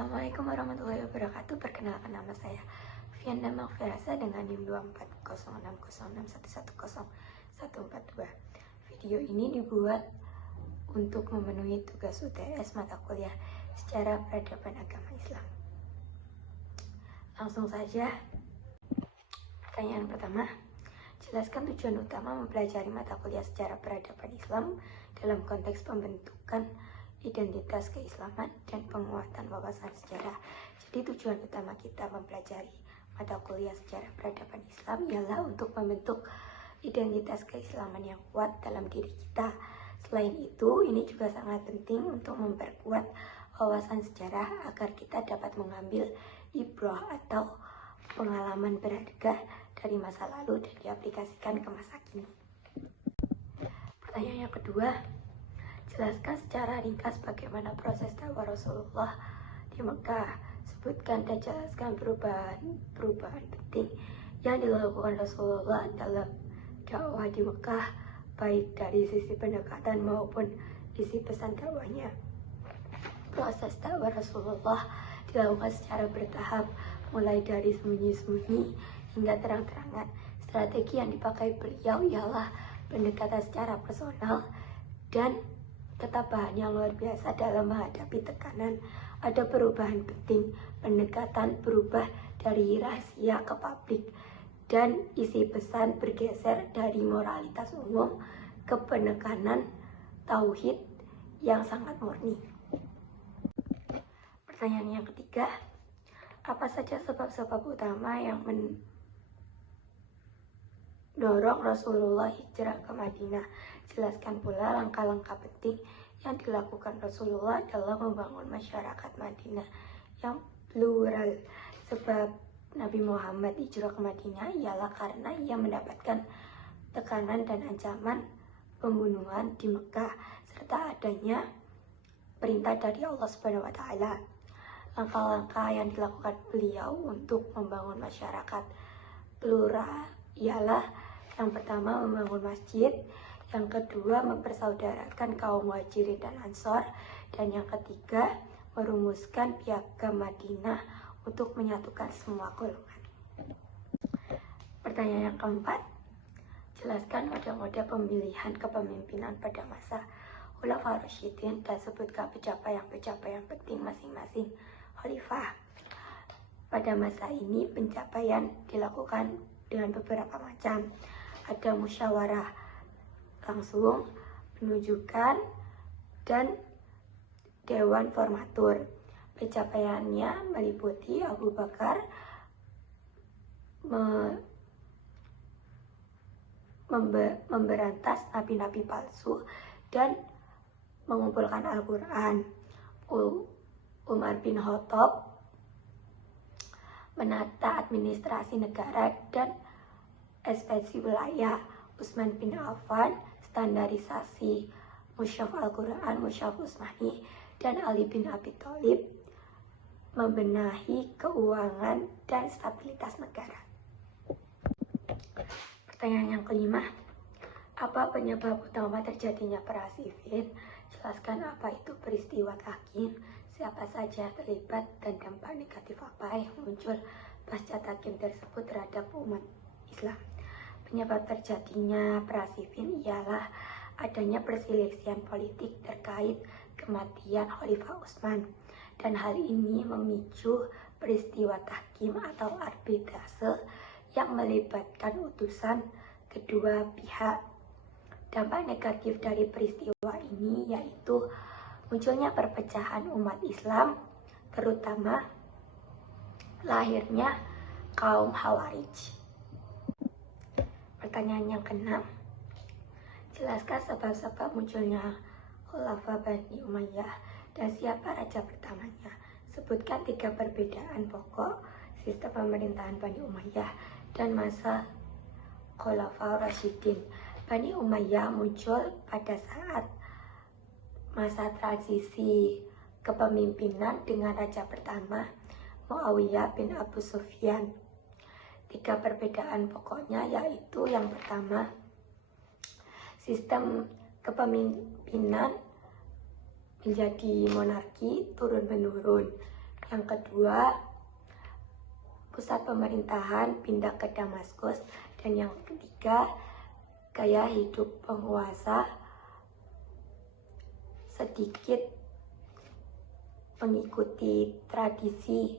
Assalamualaikum warahmatullahi wabarakatuh. Perkenalkan, nama saya Vianda Magfirasa dengan NIM 240606110142. Video ini dibuat untuk memenuhi tugas UTS mata kuliah sejarah peradaban agama Islam. Langsung saja. Pertanyaan pertama, jelaskan tujuan utama mempelajari mata kuliah sejarah peradaban Islam dalam konteks pembentukan identitas keislaman dan penguatan wawasan sejarah. Jadi tujuan utama kita mempelajari mata kuliah sejarah peradaban Islam ialah untuk membentuk identitas keislaman yang kuat dalam diri kita. Selain itu, ini juga sangat penting untuk memperkuat wawasan sejarah agar kita dapat mengambil ibrah atau pengalaman berharga dari masa lalu dan diaplikasikan ke masa kini. Pertanyaan yang kedua, jelaskan secara ringkas bagaimana proses dakwah Rasulullah di Mekah. Sebutkan dan jelaskan perubahan penting yang dilakukan Rasulullah dalam dakwah di Mekah, baik dari sisi pendekatan maupun isi pesan dakwahnya. Proses dakwah Rasulullah dilakukan secara bertahap, mulai dari sembunyi-sembunyi hingga terang-terangan. Strategi yang dipakai beliau ialah pendekatan secara personal dan ketabahan yang luar biasa dalam menghadapi tekanan. Ada perubahan penting, pendekatan berubah dari rahasia ke publik, dan isi pesan bergeser dari moralitas umum ke penekanan tauhid yang sangat murni. Pertanyaan yang ketiga, apa saja sebab-sebab utama yang mendorong Rasulullah hijrah ke Madinah? Jelaskan pula langkah-langkah penting yang dilakukan Rasulullah dalam membangun masyarakat Madinah yang plural. Sebab Nabi Muhammad hijrah ke Madinah ialah karena ia mendapatkan tekanan dan ancaman pembunuhan di Mekah, serta adanya perintah dari Allah Subhanahu wa Ta'ala. Langkah-langkah yang dilakukan beliau untuk membangun masyarakat plural ialah yang pertama membangun masjid, yang kedua mempersaudarakan kaum Muhajirin dan Ansor, dan yang ketiga merumuskan piagam Madinah untuk menyatukan semua golongan. Pertanyaan yang keempat, jelaskan mode-mode pemilihan kepemimpinan pada masa Khulafaur Rasyidin dan sebutkan pencapaian-pencapaian penting masing-masing khalifah. Pada masa ini pencapaian dilakukan dengan beberapa macam. Ada musyawarah langsung, penunjukan, dan dewan formatur. Pencapaiannya meliputi Abu Bakar memberantas nabi-nabi palsu dan mengumpulkan Al-Quran. Umar bin Khattab menata administrasi negara dan ekspansi wilayah. Utsman bin Affan standarisasi mushaf Al-Quran, mushaf Utsmani, dan Ali bin Abi Thalib membenahi keuangan dan stabilitas negara. Pertanyaan yang kelima, apa penyebab utama terjadinya perang Siffin? Jelaskan apa itu peristiwa Takin, siapa saja terlibat, dan dampak negatif apa yang muncul pasca Takin tersebut terhadap umat Islam. Penyebab terjadinya perang Siffin ialah adanya perselisihan politik terkait kematian Khalifah Utsman, dan hal ini memicu peristiwa tahkim atau arbitrase yang melibatkan utusan kedua pihak. Dampak negatif dari peristiwa ini yaitu munculnya perpecahan umat Islam, terutama lahirnya kaum Khawarij. Pertanyaan yang keenam, jelaskan sebab-sebab munculnya Khulafa Bani Umayyah dan siapa raja pertamanya. Sebutkan 3 perbedaan pokok sistem pemerintahan Bani Umayyah dan masa Khulafaur Rasyidin. Bani Umayyah muncul pada saat masa transisi kepemimpinan dengan raja pertama Muawiyah bin Abu Sufyan. 3 perbedaan pokoknya yaitu yang pertama, sistem kepemimpinan menjadi monarki turun-menurun. Yang kedua, pusat pemerintahan pindah ke Damaskus. Dan yang ketiga, gaya hidup penguasa sedikit mengikuti tradisi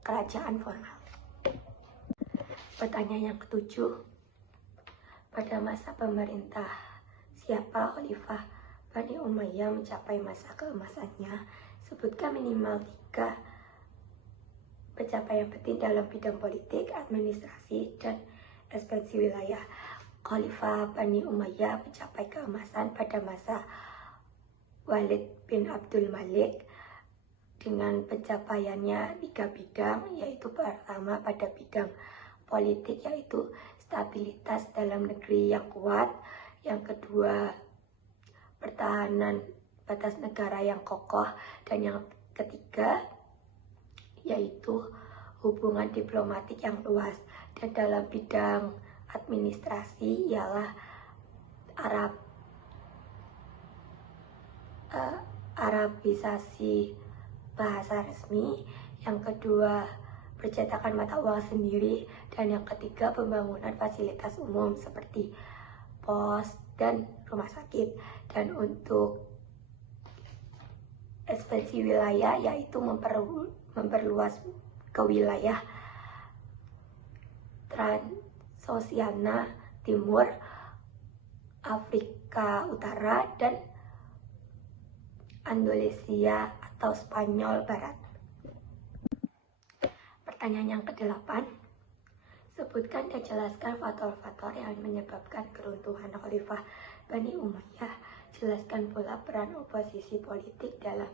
kerajaan formal. Pertanyaan yang ketujuh, pada masa pemerintah siapa Khalifah Bani Umayyah mencapai masa keemasannya? Sebutkan minimal 3 pencapaian penting dalam bidang politik, administrasi, dan ekspansi wilayah. Khalifah Bani Umayyah mencapai keemasan pada masa Walid bin Abdul Malik dengan pencapaiannya 3 bidang, yaitu pertama pada bidang politik, yaitu stabilitas dalam negeri yang kuat. Yang kedua, pertahanan batas negara yang kokoh. Dan yang ketiga, yaitu hubungan diplomatik yang luas. Dan dalam bidang administrasi ialah Arabisasi bahasa resmi. Yang kedua, percetakan mata uang sendiri. Dan yang ketiga, pembangunan fasilitas umum seperti pos dan rumah sakit. Dan untuk ekspansi wilayah, yaitu memperluas ke wilayah Transoxiana Timur, Afrika Utara, dan Andalusia atau Spanyol Barat. Pertanyaan yang ke-8, sebutkan dan jelaskan faktor-faktor yang menyebabkan keruntuhan Khalifah Bani Umayyah. Jelaskan pula peran oposisi politik dalam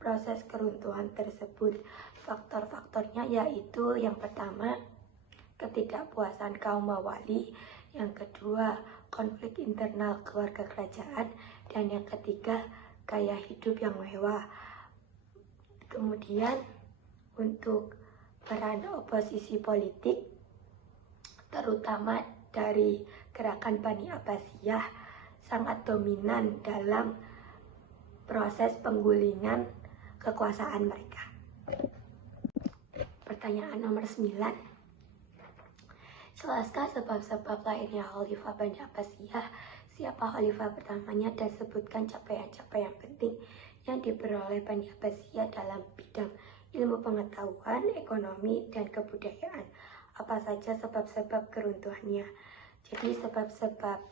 proses keruntuhan tersebut. Faktor-faktornya yaitu yang pertama, ketidakpuasan kaum Mawali. Yang kedua, konflik internal keluarga kerajaan. Dan yang ketiga, gaya hidup yang mewah. Kemudian untuk peran oposisi politik, terutama dari gerakan Bani Abbasiyah, sangat dominan dalam proses penggulingan kekuasaan mereka. Pertanyaan nomor 9, jelaskan sebab-sebab lainnya Khalifah Bani Abbasiyah. Siapa khalifah pertamanya dan sebutkan capaian-capaian penting yang diperoleh Bani Abbasiyah dalam bidang ilmu pengetahuan, ekonomi, dan kebudayaan. Apa saja sebab-sebab keruntuhannya? Jadi sebab-sebab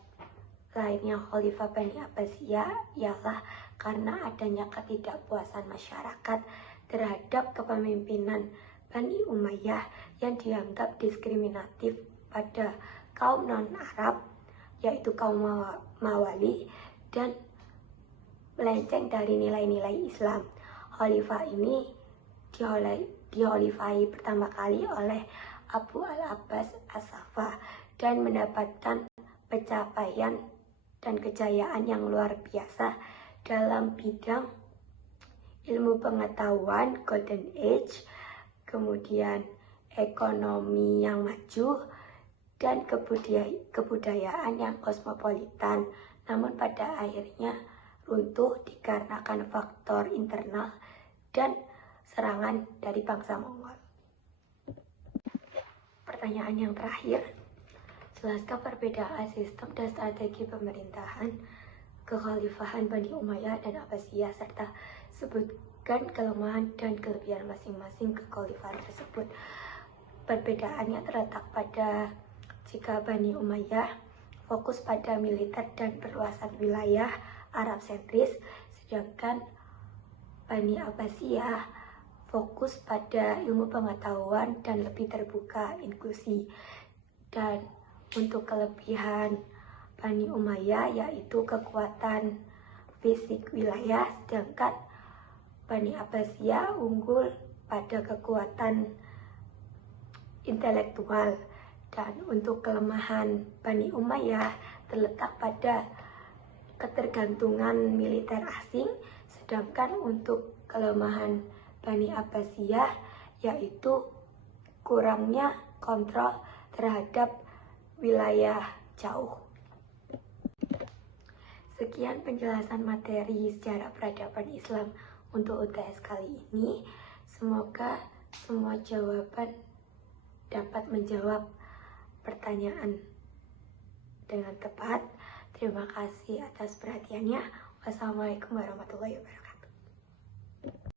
lainnya Khalifah Bani Abbasiyah ialah karena adanya ketidakpuasan masyarakat terhadap kepemimpinan Bani Umayyah yang dianggap diskriminatif pada kaum non-Arab, yaitu kaum Mawali, dan melenceng dari nilai-nilai Islam. Khalifah ini dikhalifai pertama kali oleh Abu al-Abbas as-Saffah dan mendapatkan pencapaian dan kejayaan yang luar biasa dalam bidang ilmu pengetahuan Golden Age, kemudian ekonomi yang maju, dan kebudayaan yang kosmopolitan. Namun pada akhirnya runtuh dikarenakan faktor internal dan serangan dari bangsa Mongol. Pertanyaan yang terakhir, jelaskan perbedaan sistem dan strategi pemerintahan kekhalifahan Bani Umayyah dan Abbasiyah, serta sebutkan kelemahan dan kelebihan masing-masing kekhalifahan tersebut. Perbedaannya terletak pada jika Bani Umayyah fokus pada militer dan perluasan wilayah Arab sentris, sedangkan Bani Abbasiyah fokus pada ilmu pengetahuan dan lebih terbuka, inklusi. Dan untuk kelebihan Bani Umayyah yaitu kekuatan fisik wilayah, sedangkan Bani Abbasiyah unggul pada kekuatan intelektual. Dan untuk kelemahan Bani Umayyah terletak pada ketergantungan militer asing, sedangkan untuk kelemahan Bani Abbasiyah yaitu kurangnya kontrol terhadap wilayah jauh. Sekian penjelasan materi sejarah peradaban Islam untuk UTS kali ini. Semoga semua jawaban dapat menjawab pertanyaan dengan tepat. Terima kasih atas perhatiannya. Wassalamualaikum warahmatullahi wabarakatuh.